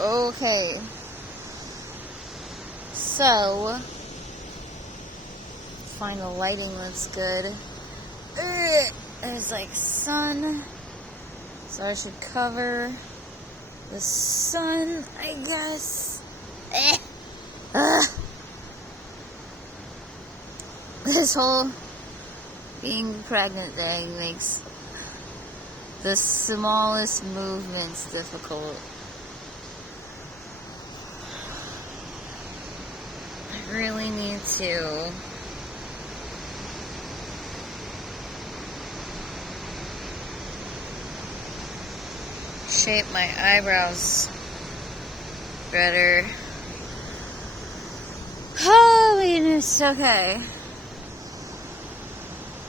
Okay. So, find the lighting looks good. There's like sun. So I should cover the sun, I guess. This whole being pregnant thing makes the smallest movements difficult. I really need to shape my eyebrows better. Holiness, okay.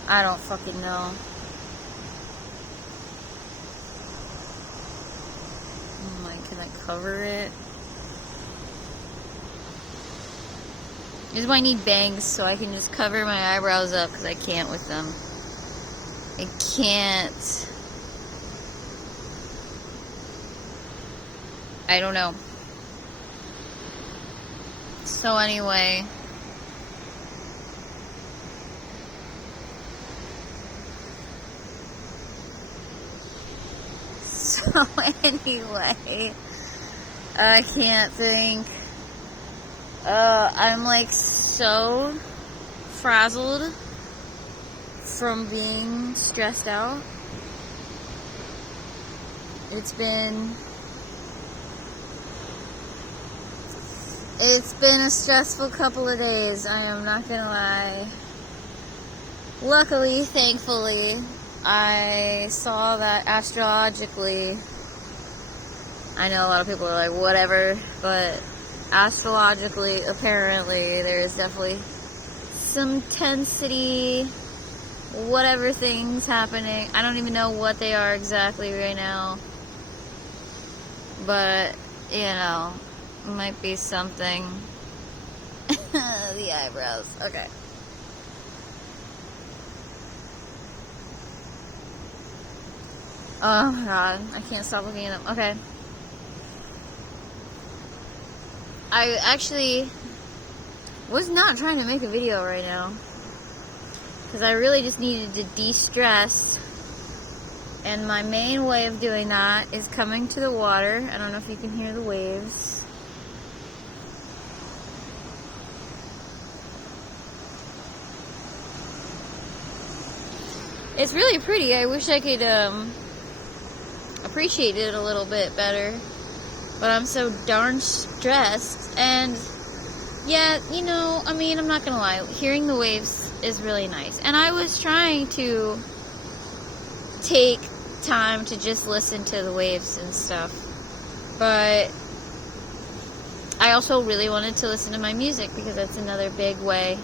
I don't fucking know. Oh my, can I cover it? This is why I need bangs, so I can just cover my eyebrows up, because I can't with them. I can't. I don't know. So anyway. So anyway. I can't think. I'm like so frazzled from being stressed out. It's been a stressful couple of days, I am not gonna lie. Luckily, thankfully, I saw that astrologically, I know a lot of people are like, whatever, but astrologically, apparently, there's definitely some tensity, whatever things happening. I don't even know what they are exactly right now. But, you know, it might be something. The eyebrows, okay. Oh my god, I can't stop looking at them. Okay. I actually was not trying to make a video right now, because I really just needed to de-stress, and my main way of doing that is coming to the water. I don't know if you can hear the waves. It's really pretty. I wish I could appreciate it a little bit better, but I'm so darn stressed. And yeah, you know, I mean, I'm not gonna lie, hearing the waves is really nice, and I was trying to take time to just listen to the waves and stuff, but I also really wanted to listen to my music, because that's another big way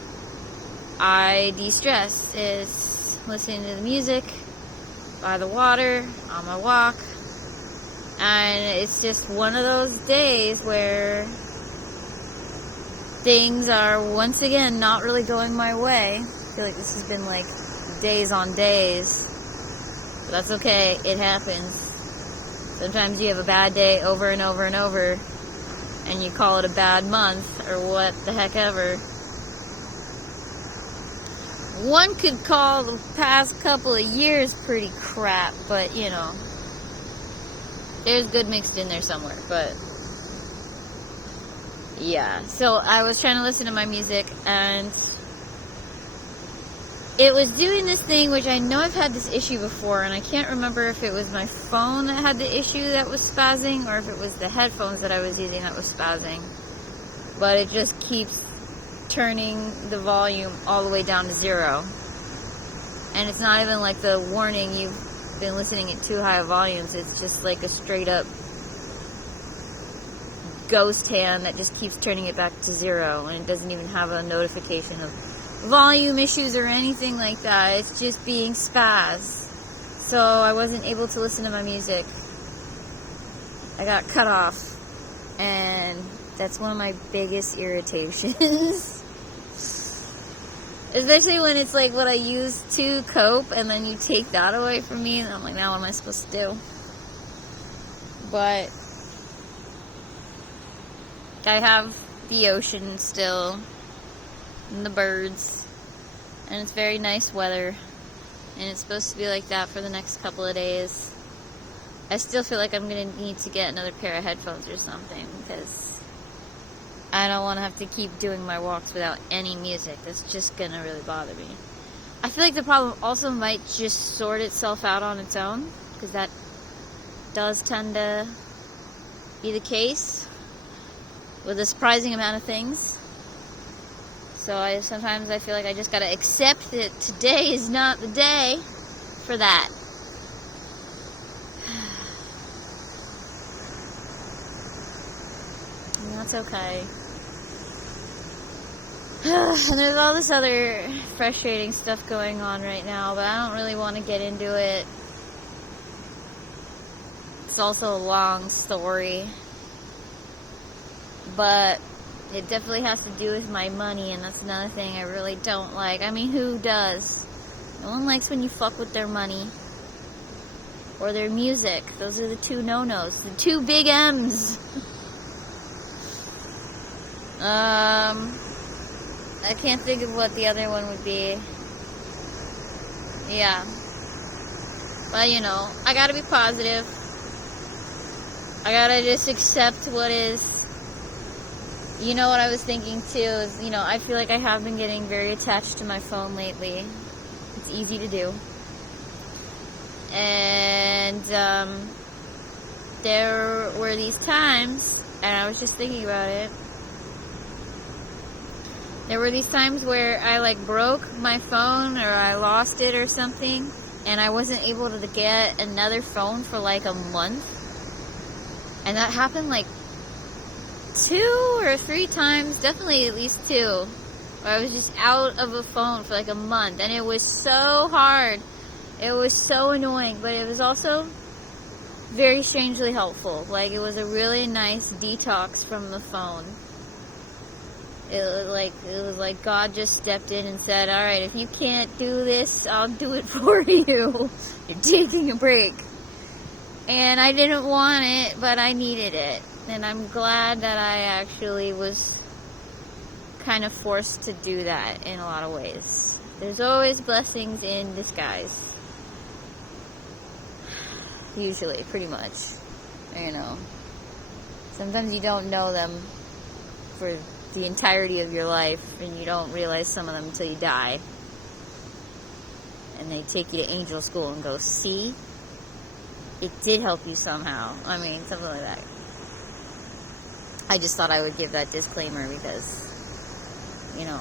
I de-stress, is listening to the music by the water on my walk. And it's just one of those days where things are once again not really going my way. I feel like this has been like days on days, but that's okay, it happens. Sometimes you have a bad day over and over and over, and you call it a bad month, or what the heck ever. One could call the past couple of years pretty crap, but you know, there's good mixed in there somewhere. But yeah, so I was trying to listen to my music, and it was doing this thing, which I know I've had this issue before, and I can't remember if it was my phone that had the issue that was spazzing, or if it was the headphones that I was using that was spazzing. But it just keeps turning the volume all the way down to 0. And it's not even like the warning, you've been listening at too high volumes. It's just like a straight up ghost hand that just keeps turning it back to 0, and it doesn't even have a notification of volume issues or anything like that. It's just being spaz. So I wasn't able to listen to my music. I got cut off, and that's one of my biggest irritations. Especially when it's like what I use to cope, and then you take that away from me, and I'm like, now what am I supposed to do? But I have the ocean still, and the birds, and it's very nice weather, and it's supposed to be like that for the next couple of days. I still feel like I'm going to need to get another pair of headphones or something, because I don't want to have to keep doing my walks without any music. That's just going to really bother me. I feel like the problem also might just sort itself out on its own, because that does tend to be the case with a surprising amount of things. So sometimes I feel like I just gotta accept that today is not the day for that. And that's okay. And there's all this other frustrating stuff going on right now, but I don't really want to get into it. It's also a long story. But it definitely has to do with my money, and that's another thing I really don't like. I mean, who does? No one likes when you fuck with their money. Or their music. Those are the two no-nos. The two big M's. I can't think of what the other one would be. Yeah. But, you know, I gotta be positive. I gotta just accept what is. You know what I was thinking too is, you know, I feel like I have been getting very attached to my phone lately. It's easy to do. And there were these times, and I was just thinking about it. There were these times where I like broke my phone or I lost it or something, and I wasn't able to get another phone for like a month. And that happened like 2 or 3 times, definitely at least 2, where I was just out of a phone for like a month, and it was so hard. It was so annoying, but it was also very strangely helpful. Like, it was a really nice detox from the phone. It was like God just stepped in and said, alright, if you can't do this, I'll do it for you. You're taking a break. And I didn't want it, but I needed it. And I'm glad that I actually was kind of forced to do that in a lot of ways. There's always blessings in disguise. Usually, pretty much. You know. Sometimes you don't know them for the entirety of your life, and you don't realize some of them until you die. And they take you to angel school and go, see? It did help you somehow. I mean, something like that. I just thought I would give that disclaimer because, you know,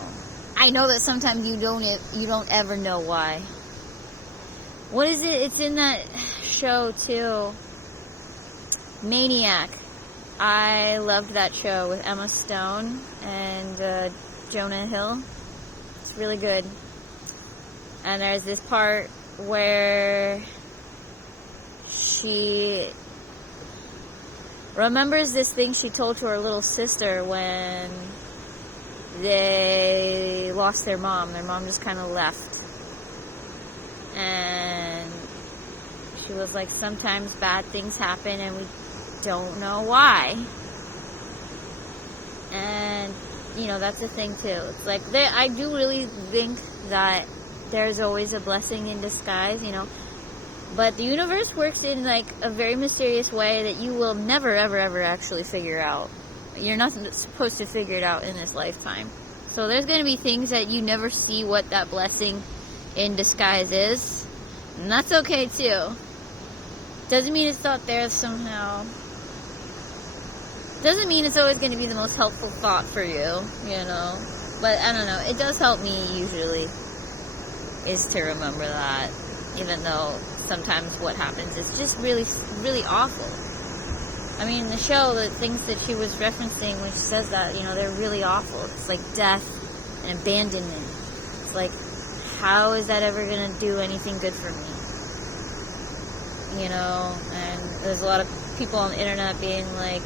I know that sometimes you don't ever know why. What is it? It's in that show too. Maniac. I loved that show with Emma Stone and Jonah Hill. It's really good. And there's this part where she remembers this thing she told to her little sister when they lost their mom. Their mom just kind of left. And she was like, sometimes bad things happen and we don't know why. And, you know, that's the thing too. It's like, I do really think that there's always a blessing in disguise, you know. But the universe works in like a very mysterious way that you will never, ever, ever actually figure out. You're not supposed to figure it out in this lifetime. So there's going to be things that you never see what that blessing in disguise is. And that's okay too. Doesn't mean it's not there somehow. Doesn't mean it's always going to be the most helpful thought for you, you know. But I don't know. It does help me usually, is to remember that. Even though sometimes what happens is just really, really awful. I mean, in the show, the things that she was referencing when she says that, you know, they're really awful. It's like death and abandonment. It's like, how is that ever going to do anything good for me? You know, and there's a lot of people on the internet being like,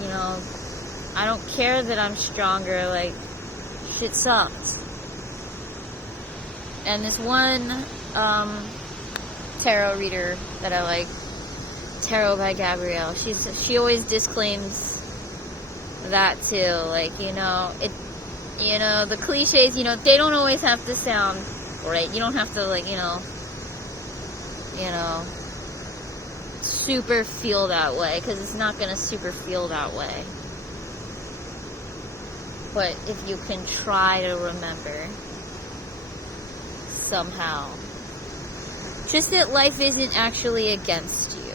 you know, I don't care that I'm stronger, like, shit sucks. And this one tarot reader that I like, Tarot by Gabrielle, she always disclaims that too. Like, the cliches, they don't always have to sound right. You don't have to, like, super feel that way, because it's not going to super feel that way. But if you can try to remember somehow, just that life isn't actually against you.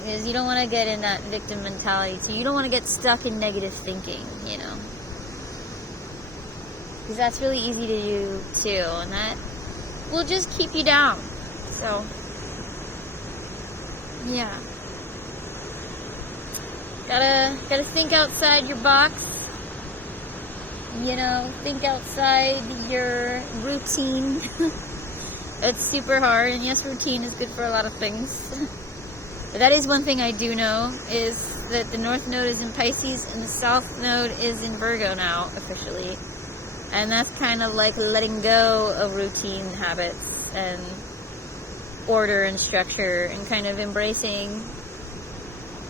Because you don't want to get in that victim mentality too. You don't want to get stuck in negative thinking, because that's really easy to do too, and that will just keep you down. So, yeah. Gotta think outside your box. Think outside your routine. It's super hard, and yes, routine is good for a lot of things. But that is one thing I do know, is that the North Node is in Pisces, and the South Node is in Virgo now, officially. And that's kind of like letting go of routine habits, and order and structure, and kind of embracing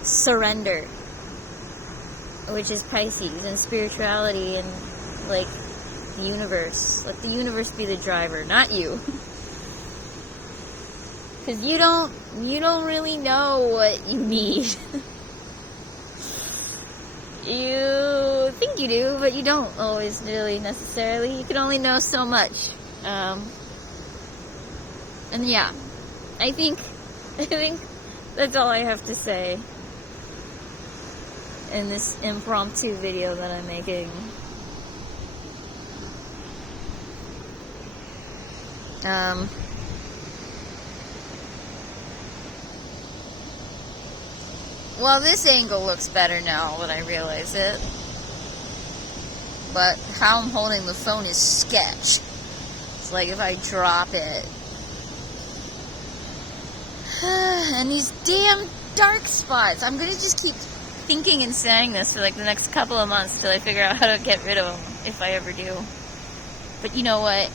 surrender, which is Pisces, and spirituality, and like the universe. Let the universe be the driver, not you. Because you don't really know what you need. You think you do, but you don't always really necessarily. You can only know so much. And yeah, I think that's all I have to say in this impromptu video that I'm making. Well, this angle looks better now that I realize it. But how I'm holding the phone is sketch. It's like if I drop it. And these damn dark spots. I'm gonna just keep thinking and saying this for like the next couple of months till I figure out how to get rid of them, if I ever do. But you know what?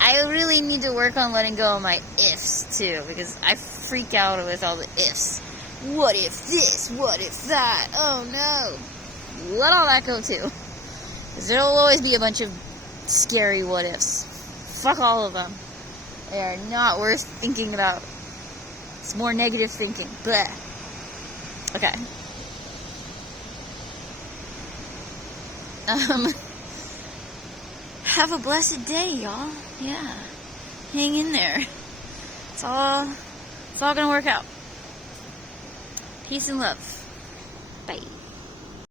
I really need to work on letting go of my ifs too, because I freak out with all the ifs. What if this? What if that? Oh no. Let all that go too. Because there'll always be a bunch of scary what ifs. Fuck all of them. They are not worth thinking about. It's more negative thinking. Bleh. Okay. Have a blessed day, y'all. Yeah. Hang in there. It's all gonna work out. Peace and love. Bye.